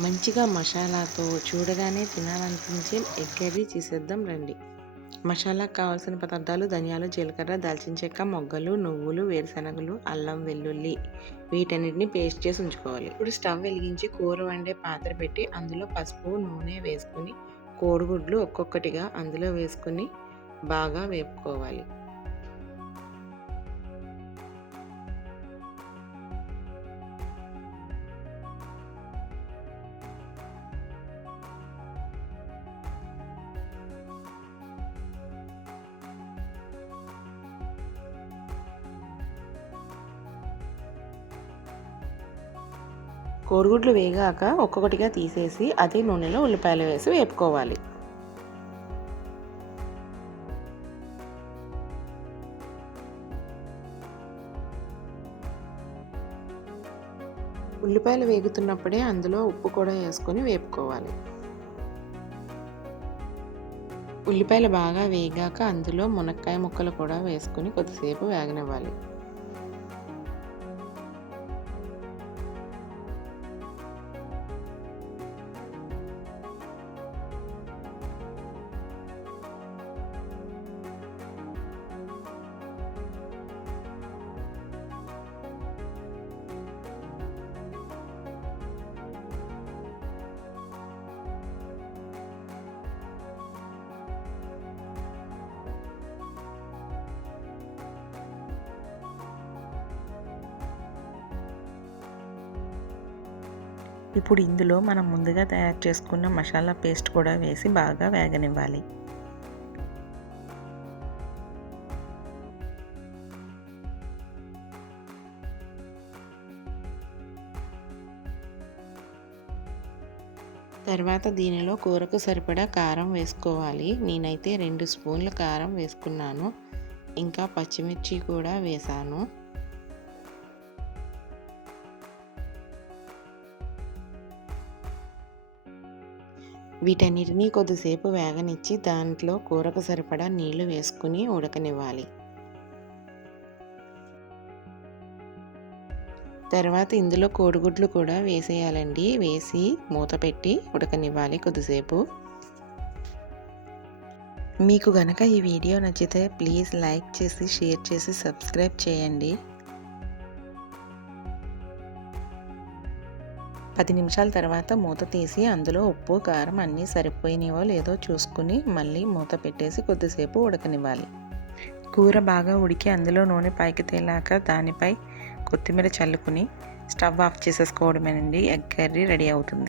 మంచిగా మసాలాతో చూడగానే తినాలనిపించే ఎగ్ కర్రీ చేసేద్దాం రండి. మసాలాకు కావాల్సిన పదార్థాలు ధనియాలు జీలకర్ర దాల్చిన చెక్క మొగ్గలు నువ్వులు వేరుశనగలు అల్లం వెల్లుల్లి వీటన్నిటిని పేస్ట్ చేసి ఉంచుకోవాలి. ఇప్పుడు స్టవ్ వెలిగించి కూర వండే పాత్ర పెట్టి అందులో పసుపు నూనె వేసుకుని కోడిగుడ్లు ఒక్కొక్కటిగా అందులో వేసుకుని బాగా వేపుకోవాలి. కోరుగుడ్లు వేగాక ఒక్కొక్కటిగా తీసేసి అదే నూనెలో ఉల్లిపాయలు వేసి వేపుకోవాలి. ఉల్లిపాయలు వేగుతున్నప్పుడే అందులో ఉప్పు కూడా వేసుకొని వేపుకోవాలి. ఉల్లిపాయలు బాగా వేగాక అందులో మునక్కాయ ముక్కలు కూడా వేసుకొని కొద్దిసేపు వేగనివ్వాలి. ఇప్పుడు ఇందులో మనం ముందుగా తయారు చేసుకున్న మసాలా పేస్ట్ కూడా వేసి బాగా వేగనివ్వాలి. తర్వాత దీనిలో కూరకు సరిపడా కారం వేసుకోవాలి. నేనైతే రెండు స్పూన్ల కారం వేసుకున్నాను. ఇంకా పచ్చిమిర్చి కూడా వేసాను. వీటన్నిటినీ కొద్దిసేపు వేగనిచ్చి దాంట్లో కూరకు సరిపడా నీళ్ళు వేసుకుని ఉడకనివ్వాలి. తర్వాత ఇందులో కోడిగుడ్లు కూడా వేసేయాలండి. వేసి మూత పెట్టి ఉడకనివ్వాలి కొద్దిసేపు. మీకు గనక ఈ వీడియో నచ్చితే ప్లీజ్ లైక్ చేసి షేర్ చేసి సబ్స్క్రైబ్ చేయండి. పది నిమిషాల తర్వాత మూత తీసి అందులో ఉప్పు కారం అన్నీ సరిపోయినాయో లేదో చూసుకుని మళ్ళీ మూత పెట్టేసి కొద్దిసేపు ఉడకనివ్వాలి. కూర బాగా ఉడికి అందులో నూనె పైకి తేలాక దానిపై కొత్తిమీర చల్లుకుని స్టవ్ ఆఫ్ చేసేసుకోవడమేనండి. ఎగ్ కర్రీ రెడీ అవుతుంది.